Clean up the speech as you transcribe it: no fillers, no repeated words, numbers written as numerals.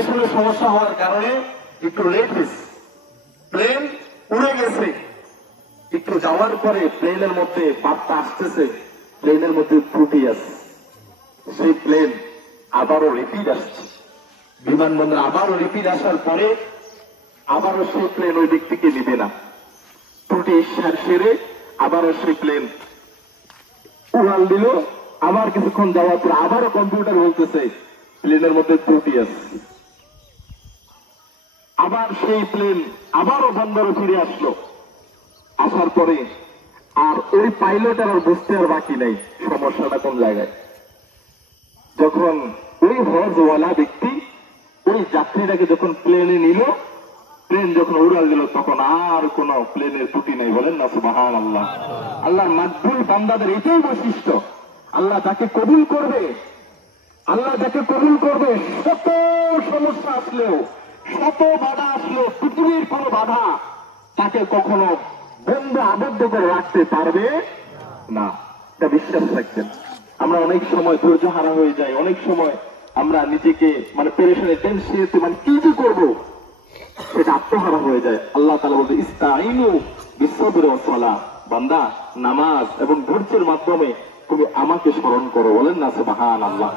ভাইব্রেশনের সমস্যা হওয়ার কারণে একটু লেট হয়েছে, প্লেন উড়ে গেছে। একটু যাওয়ার পরে প্লেনের মধ্যে বার্তা আসতেছে, প্লেনের মধ্যে ত্রুটি আছে। সেই প্লেন আবারও রিপিট আসছে, বিমানবন্দর আবারও রিপিট আসার পরে আবারও সেই প্লেন ওই ব্যক্তিকে নিবে না। ত্রুটি সেরে আবারও সেই প্লেন উড়াল দিল। আবার কিছুক্ষণ যাওয়ার পর আবারও কম্পিউটার বলতেছে প্লেনের মধ্যে ত্রুটি আছে। আবার সেই প্লেন আবারও বন্দরে ফিরে আসলো। আসার পরে আর ওই পাইলট আর বুঝতে আর বাকি নাই সমস্যাটা কোন জায়গায়। যখন ওই হজওয়ালা ব্যক্তি ওই যাত্রীটাকে যখন প্লেনে নিল, প্লেন যখন উড়াল দিল, তখন আর কোন প্লেনের ত্রুটি নেই। বলেন না সুবহানাল্লাহ। আল্লাহর মাকবুল বান্দাদের এটাই বৈশিষ্ট্য। আল্লাহ যাকে কবুল করবে, আল্লাহ যাকে কবুল করবে, শত সমস্যা আসলেও, শত বাধা আসলেও, পৃথিবীর কোন বাধা তাকে কখনো বন্ধে আবদ্ধ করে রাখতে পারবে না। এটা বিশ্বাস রাখবেন। আমরা অনেক সময় ধৈর্য হারা হয়ে যাই, অনেক সময় আমরা নিজেকে পেরেশানি টেনশনে মানে কি যে করবো সেটা আত্মহারা হয়ে যায়। আল্লাহ তাআলা বলতে ইস্তাঈনু বিসসবরি ওয়াস সালাহ, বান্দা নামাজ এবং ধৈর্যের মাধ্যমে তুমি আমাকে স্মরণ করো। বলেন না সুবহানাল্লাহ।